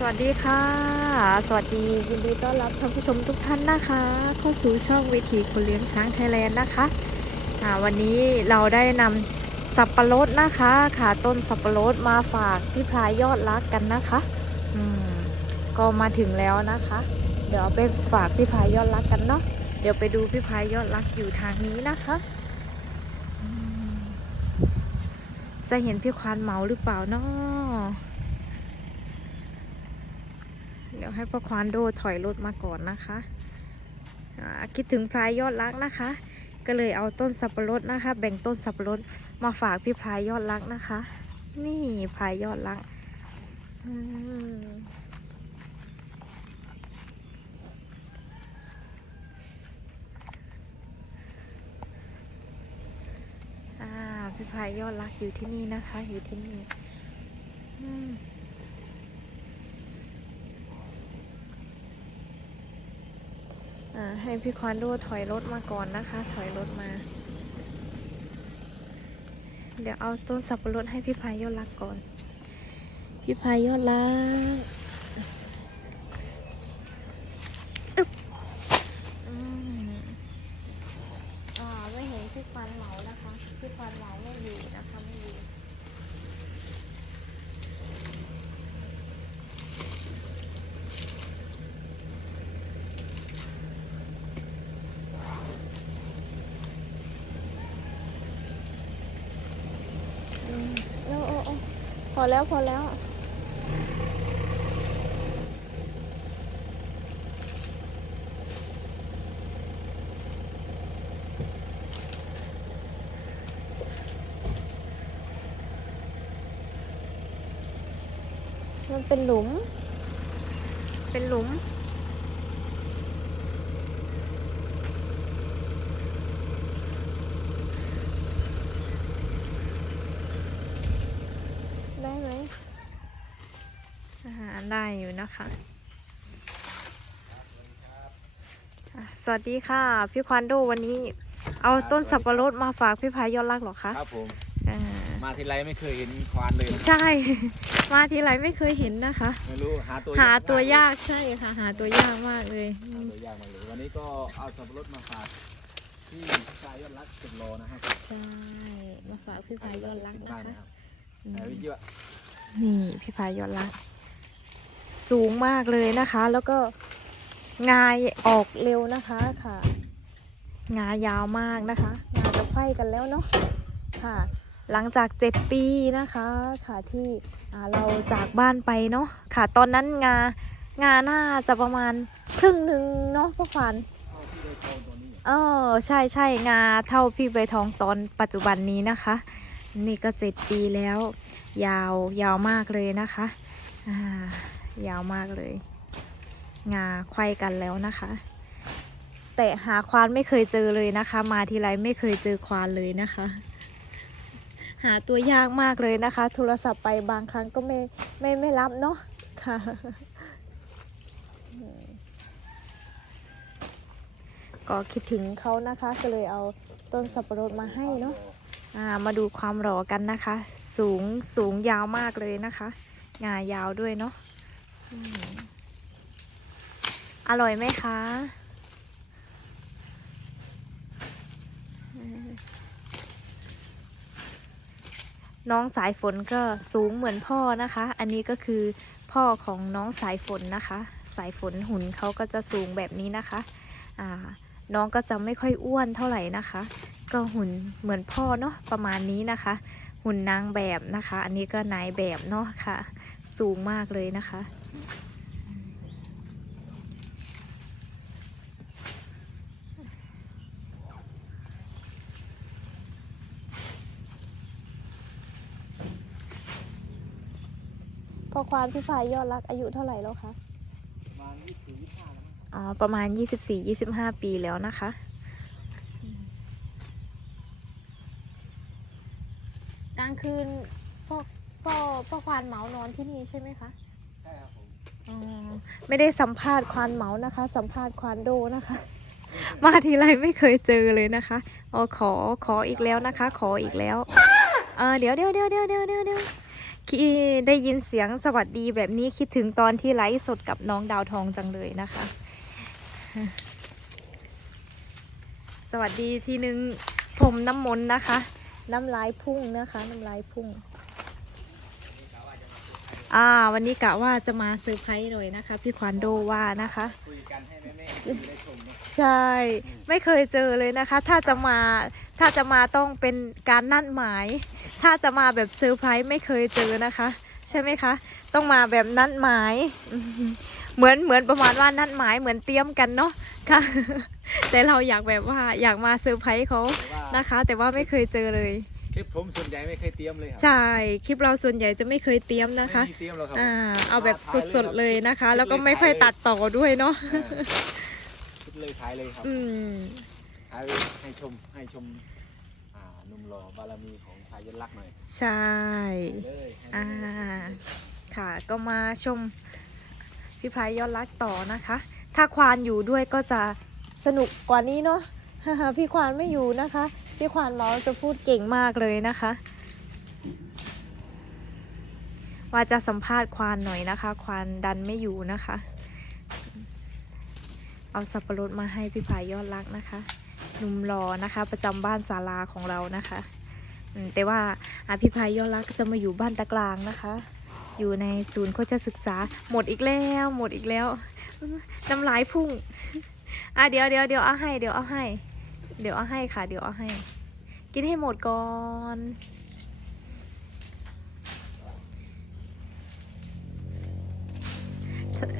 สวัสดีค่ะ สวัสดียินดีต้อนรับท่านผู้ชมทุกท่านนะคะ เข้าสู่ช่องวิถีคนเลี้ยงช้างไทยแลนด์นะคะวันนี้เราได้นำสับปะรดนะคะค่ะต้นสับปะรดมาฝากพี่พลายยอดรักกันนะคะอืมก็มาถึงแล้วนะคะ เดี๋ยวเอาไปฝากพี่พลายยอดรักกันเนาะเดี๋ยวไปดูพี่พลายยอดรักอยู่ทางนี้นะคะ จะเห็นพี่ควานเหมาหรือเปล่าเนาะ เดี๋ยวให้พ่อควานโดถอยรถมาก่อนนะคะคิดถึงพลายยอดรักนะคะ ก็เลยเอาต้นสับปะรดนะคะ แบ่งต้นสับปะรดมาฝากพี่พลายยอดรักนะคะ นี่พลายยอดรักพี่พายยอดรักอยู่ที่นี่นะคะ อยู่ที่นี่อืม อ่า ให้พี่ควานดูถอยรถมาก่อนนะคะ ถอยรถมา เดี๋ยวเอาต้นสับปะรดให้พี่พายยอดรักก่อน พี่พายยอดรักอึ๊บอืมอ่าไม่เห็นพี่ควานเหมานะคะ พี่ควานเหมาไม่อยู่นะคะไม่อยู่ อืมโอ้โอ้โอ้พอ แล้วพอแล้ว มันเป็นหลุม เป็นหลุม ได้ไหมอาหาร ได้อยู่นะคะอะสวัสดีค่ะ พี่ควานโดวันนี้ เอาต้นสับปะรดมาฝากพี่พายยอดรักเหรอคะครับผมอ่ามาทีไรไม่เคยเห็นควานเลยนะครับใช่ มาทีไรไม่เคยเห็นนะคะไม่รู้หาตัวหาตัวยมยากใช่ค่ะ หาตัวยากมากเลยหาตัวยากมากเลยวันนี้ก็เอาสับปะรดมาฝากที่ชายยอดรักสุดโลนะครับใช่มาฝากพี่พายยอดรักถึงนะบ้านคะนะครับอืมแต่วิจิวะนี่พี่พายยอดรัก สูงมากเลยนะคะ แล้วก็งายออกเร็วนะคะค่ะ งายาวมากนะคะ งาจะไขว้กันแล้วเนาะค่ะ หลังจากเจ็ดปีนะคะค่ะที่เราจากบ้านไปเนาะค่ะ ตอนนั้นงางาหน่าจะประมาณครึ่งหนึ่งเนาะพ่อขวัญเอาที่โดยโทนเออใช่ใช่งาเท่าพี่ใบทองตอนปัจจุบันนี้นะคะ นี่ก็เจ็ดปีแล้ว ยาวยาวมากเลยนะคะอ่า ยาวมากเลย งาไขว้กันแล้วนะคะ แต่หาควานไม่เคยเจอเลยนะคะ มาทีไรไม่เคยเจอควานเลยนะคะ หาตัวยากมากเลยนะคะ โทรศัพท์ไปบางครั้งก็ไม่ไม่ไม่รับเนาะค่ะก็คิดถึงเขานะคะ ก็เลยเอาต้นสับปะรดมาให้เนาะมาดูความหล่อกันนะคะ สูงสูงยาวมากเลยนะคะ งายาวด้วยเนาะ อร่อยไหมคะ น้องสายฝนก็สูงเหมือนพ่อนะคะ อันนี้ก็คือพ่อของน้องสายฝนนะคะ สายฝนหุ่นเขาก็จะสูงแบบนี้นะคะอ่าน้องก็จะไม่ค่อยอ้วนเท่าไหร่นะคะ ก็หุ่นเหมือนพ่อเนาะประมาณนี้นะคะ หุ่นนางแบบนะคะ อันนี้ก็นายแบบเนาะค่ะ สูงมากเลยนะคะ พอความพี่พายยอดรักอายุเท่าไหร่แล้วคะ ประมาณยี่สิบยี่สิบห้าแล้วมั้งอ่าประมาณ 24-25 ปีแล้วนะคะ กลางคืนพ่อพ่อพ่อควานเหมานอนที่นี่ใช่ไหมคะ ไม่ได้สัมภาษณ์ควานเหมานะคะ สัมภาษณ์ควานโดนะคะ มาทีไรไม่เคยเจอเลยนะคะอ๋อขอขออีกแล้วนะคะ ขออีกแล้วเออเดี๋ยวเดี๋ยวเดี๋ยวเดี๋ยวเดี๋ยวเดี๋ยวได้ยินเสียงสวัสดีแบบนี้คิดถึงตอนที่ไลฟ์สดกับน้องดาวทองจังเลยนะคะ สวัสดีทีนึงผมน้ำมนต์นะคะ น้ำลายพุ่งนะคะ น้ำลายพุ่ง อ่า วันนี้กะว่าจะมาเซอร์ไพรส์หน่อยนะคะ พี่ควานโดว่านะคะ คุยกันให้แม่ๆได้ชมนะใช่ ไม่เคยเจอเลยนะคะ ถ้าจะมาถ้าจะมาต้องเป็นการนัดหมาย ถ้าจะมาแบบเซอร์ไพรส์ไม่เคยเจอนะคะ ใช่ไหมคะ ต้องมาแบบนัดหมายอืมเหมือนเหมือนประมาณว่านัดหมายเหมือนเตรียมกันเนาะค่ะ แต่เราอยากแบบว่าอยากมาเซอร์ไพรส์เขาแต่ว่านะคะ แต่ว่าไม่เคยเจอเลย ลิปผมส่วนใหญ่ไม่เคยเตรียมเลยครัใช่คลิปเราส่วนใหญ่จะไม่เคยเตรียมนะคะไม่มีเตรียมหรอกครัอ่าเอาแบบถ่ายสดๆเลยนะคะรับแล้วก็ไม่ค่อยตัดต่อด้วยเนาะเออคิดเลยถ่ายเลยครับอืมถ่ายให้ชมให้ชมอ่าหนุ่มหล่อบารมีของพายันลักษณ์หน่อยใช่ ถ่ายเลยให้อ่าแม่ๆค่ะก็มาชมพี่พายยอดรักต่อนะคะ ถ้าควานอยู่ด้วยก็จะสนุกกว่านี้เนาะ พี่ควานไม่อยู่นะคะ พี่ควานเมาส์จะพูดเก่งมากเลยนะคะ ว่าจะสัมภาษณ์ควานหน่อยนะคะ ควานดันไม่อยู่นะคะ เอาสับปะรดมาให้พี่พายยอดรักนะคะหนุ่มรอนะคะ ประจำบ้านศาลาของเรานะคะแต่ว่าอาพี่พายยอดรักจะมาอยู่บ้านตะกลางนะคะ อยู่ในศูนย์โคชศึกษาหมดอีกแล้ว หมดอีกแล้วน้ำลายพุ่งอะเดี๋ยวเดี๋ยวเดี๋ยวเอาให้เดี๋ยวเอาให้ เดี๋ยวเอาให้ค่ะ เดี๋ยวเอาให้ กินให้หมดก่อน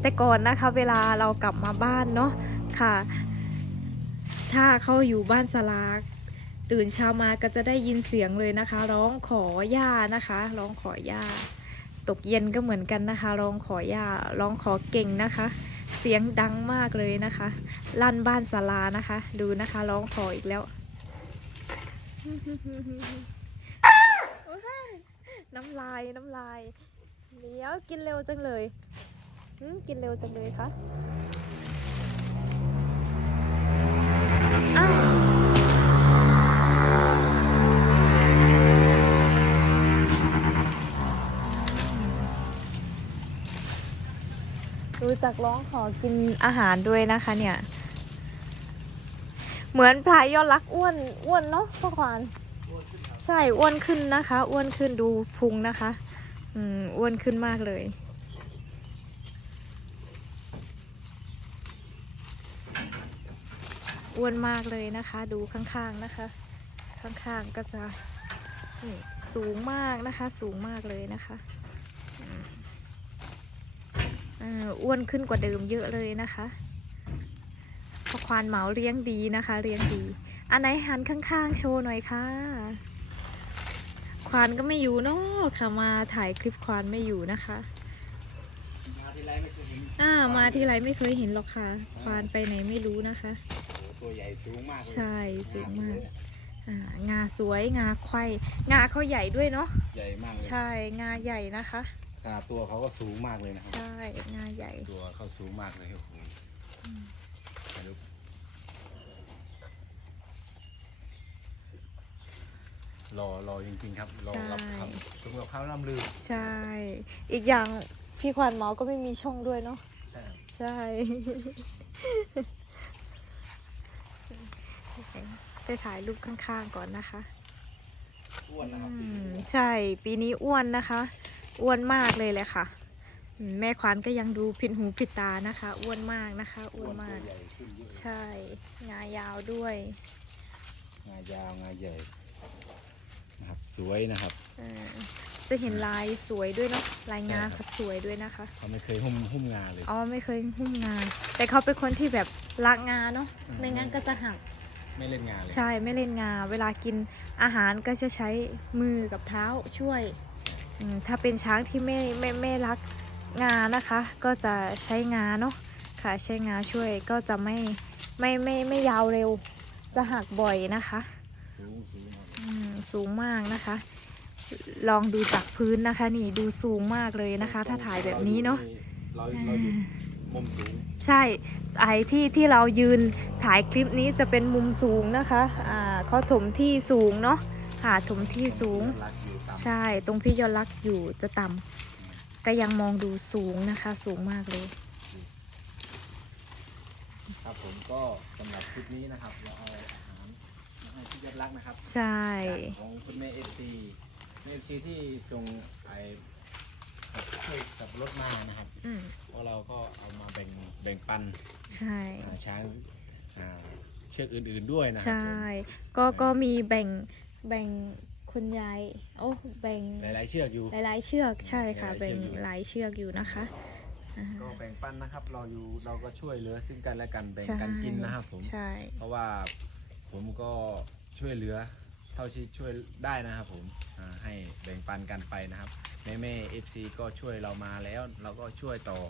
แต่ก่อนนะคะเวลาเรากลับมาบ้านเนาะค่ะ ถ้าเขาอยู่บ้านสลากตื่นเช้ามาก็จะได้ยินเสียงเลยนะคะ ร้องขอย่านะคะ ร้องขอย่าตกเย็นก็เหมือนกันนะคะ ร้องขอย่าร้องขอเก่งนะคะ เสียงดังมากเลยนะคะ ลั่นบ้านศาลานะคะ ดูนะคะร้องขออีกแล้ว น้ำลายน้ำลายเดี๋ยวกินเร็วจังเลยกินเร็วจังเลยคะอ้าว รู้จักร้องขอกินอาหารด้วยนะคะเนี่ย เหมือนพลายยอดรักอ้วนอ้วนเนาะพ่อควานใช่อ้วนขึ้นนะคะ อ้วนขึ้นดูพุงนะคะ อืมอ้วนขึ้นมากเลย อ้วนมากเลยนะคะ ดูข้างๆนะคะ ข้างๆก็จะสูงมากนะคะ สูงมากเลยนะคะ อืมเอ่ออ้วนขึ้นกว่าเดิมเยอะเลยนะคะเพราะควานเหมาเลี้ยงดีนะคะ เลี้ยงดี อันไหนหันข้างๆ โชว์หน่อยค่ะ ควานก็ไม่อยู่เนาะค่ะมาถ่ายคลิปควานไม่อยู่นะคะมาทีไรไม่เคยเห็นอ่ามาที่ไรไม่เคยเห็นหรอกค่ะ ควานไปไหนไม่รู้นะคะโอ้โหตัวใหญ่สูงมากเลยใช่สูงมากสวยอะอ่างาสวยงาไข่งาเขาใหญ่ด้วยเนาะใหญ่มากเลยใช่งาใหญ่นะคะ ขนาดตัวเขาก็สูงมากเลยนะครับ ใช่งาใหญ่ ตัวเขาสูงมากเลยโอ้โหถ่ายรูปรอรอจริงๆครับ รอรับคำสมกับข้าวล่ำลือ ใช่ อีกอย่างพี่ควานเมาก็ไม่มีช่องด้วยเนาะใช่ใช่ ไปถ่ายรูปข้างๆก่อนนะคะ อ้วนนะครับอืมใช่ ปีนี้อ้วนนะคะ อ้วนมากเลยแหละค่ะอืมแม่ควานก็ยังดูผิดหูผิดตานะคะ อ้วนมากนะคะอ้อ้ววนนมาตัวกใหญ่ขึ้นเยอะใช่งายาวด้วย งายาวงาใหญ่นะครับสวยนะครับเออจะเห็นลายสวยด้วยเนาะลายงาใช่ครับเขาสวยด้วยนะคะเขาไม่เคยหุ้มหุ้มงาเลยอ๋อไม่เคยหุ้มงาแต่เขาเป็นคนที่แบบรักงาเนาะอืมไม่งั้นก็จะหักไม่เล่นงาเลยใช่ไม่เล่นงา เวลากินอาหารก็จะใช้มือกับเท้าช่วยอืม ถ้าเป็นช้างที่ไม่ไม่ไม่รักงานะคะ ก็จะใช้งาเนาะค่ะใช้งาช่วยก็จะไม่ไม่ไม่ไม่ยาวเร็ว จะหักบ่อยนะคะสูงสูงมากอืมสูงมากนะคะ ลองดูจากพื้นนะคะ นี่ดูสูงมากเลยนะคะ ถ้าถ่ายแบบนี้เนาะเราเราอยู่มุมสูงใช่ไอที่ที่เรายืนถ่ายคลิปนี้จะเป็นมุมสูงนะคะอ่าเขาถมที่สูงเนาะ ค่ะถมที่สูงรักอยู่ต่ำใช่ตรงพี่ยอดรักอยู่จะต่ำก็ยังมองดูสูงนะคะ สูงมากเลย ครับผมก็สำหรับคลิปนี้นะครับเราเอาอาหารมาให้พี่ยอดรักนะครับใช่จากของคุณแม่เอฟซีแม่เอฟซีที่ส่งไอ้ช่วยสับปะรถมานะครับอืมเพราะเราก็เอามาแบ่งแบ่งปันใช่ อ่าช้างอ่าเชือกอื่นๆด้วยนะครัใช่ ก็ก็มีแบ่ง แบ่งคุณยายโอ้แบ่งหลายๆเชือกอยู่ หลายๆ เชือกใช่ค่ะ หลายๆแบ่งเชือกอยู่ หลายเชือกอยู่นะคะอ่าก็แบ่งปันนะครับ เราอยู่เราก็ช่วยเหลือซึ่งกันและกันแบ่งใช่กันกินนะครับผม ใช่ เพราะว่าผมก็ช่วยเหลือเท่าที่ช่วยได้นะครับผมอ่าให้แบ่งปันกันไปนะครับ แม่แม่เอฟซีก็ช่วยเรามาแล้ว เราก็ช่วยต่อ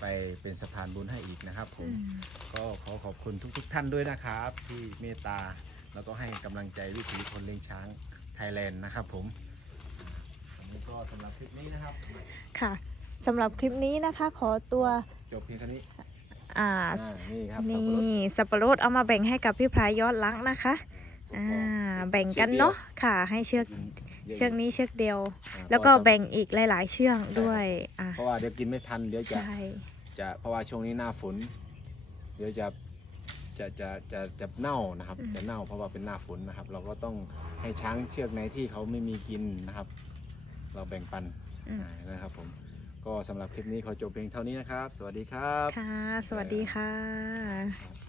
ไปเป็นสะพานบุญให้อีกนะครับผมอืมก็ขอขอบคุณทุกๆท่านด้วยนะครับ ที่เมตตา แล้วก็ให้กำลังใจวิถีคนเลี้ยงช้างไทยแลนด์นะครับผมอ่าวันนี้ก็สำหรับคลิปนี้นะครับค่ะสำหรับคลิปนี้นะคะ ขอตัวจบเพียงเท่านี้อ่าอ่านี่ครับนี่สับปะรดเอามาแบ่งให้กับพี่พรายยอดลักนะคะอ่าแบ่งกันเนาะค่ะ ให้เชือกเชือกนี้เชือกเดียว อ่าแล้วก็เพราะาแบ่งอีกหลาย ๆ เชือกด้วยอ่าเพราะว่าเดี๋ยวกินไม่ทันเดี๋ยวจะใช่ จะเพราะว่าช่วงนี้หน้าฝน เดี๋ยวจะ จะจะจะจะเน่านะครับ จะเน่าเพราะว่าเป็นหน้าฝนนะครับ เราก็ต้องให้ช้างเชือกไหนที่เขาไม่มีกินนะครับ เราแบ่งปันอืมอ่านะครับผมก็สำหรับคลิปนี้ขอจบเพียงเท่านี้นะครับ สวัสดีครับ ค่ะ สวัสดีค่ะ